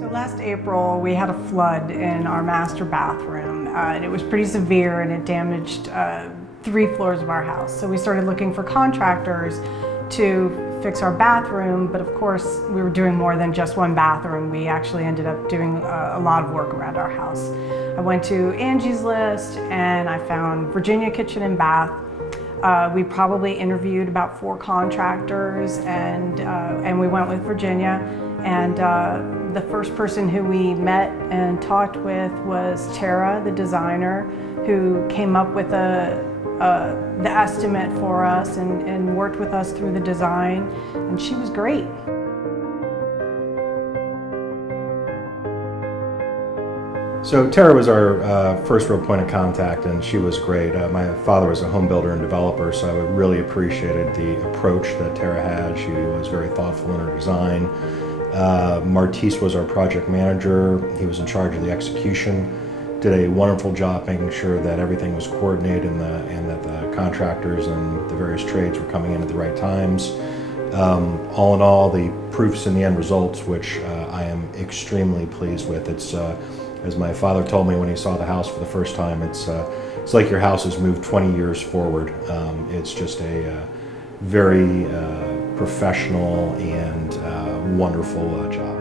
So last April, we had a flood in our master bathroom. It was pretty severe and it damaged 3 floors of our house. So we started looking for contractors to fix our bathroom, but of course we were doing more than just one bathroom. We actually ended up doing a lot of work around our house. I went to Angie's List and I found Virginia Kitchen and Bath. We probably interviewed about 4 contractors and we went with Virginia. And the first person who we met and talked with was Tara, the designer, who came up with the estimate for us and worked with us through the design, and she was great. So Tara was our first real point of contact, and she was great. My father was a home builder and developer, so I really appreciated the approach that Tara had. She was very thoughtful in her design. Martise was our project manager. He was in charge of the execution. Did a wonderful job making sure that everything was coordinated and that the contractors and the various trades were coming in at the right times. All in all, the proof's in the end results, which I am extremely pleased with. It's as my father told me when he saw the house for the first time, it's like your house has moved 20 years forward. It's just a very professional and wonderful job.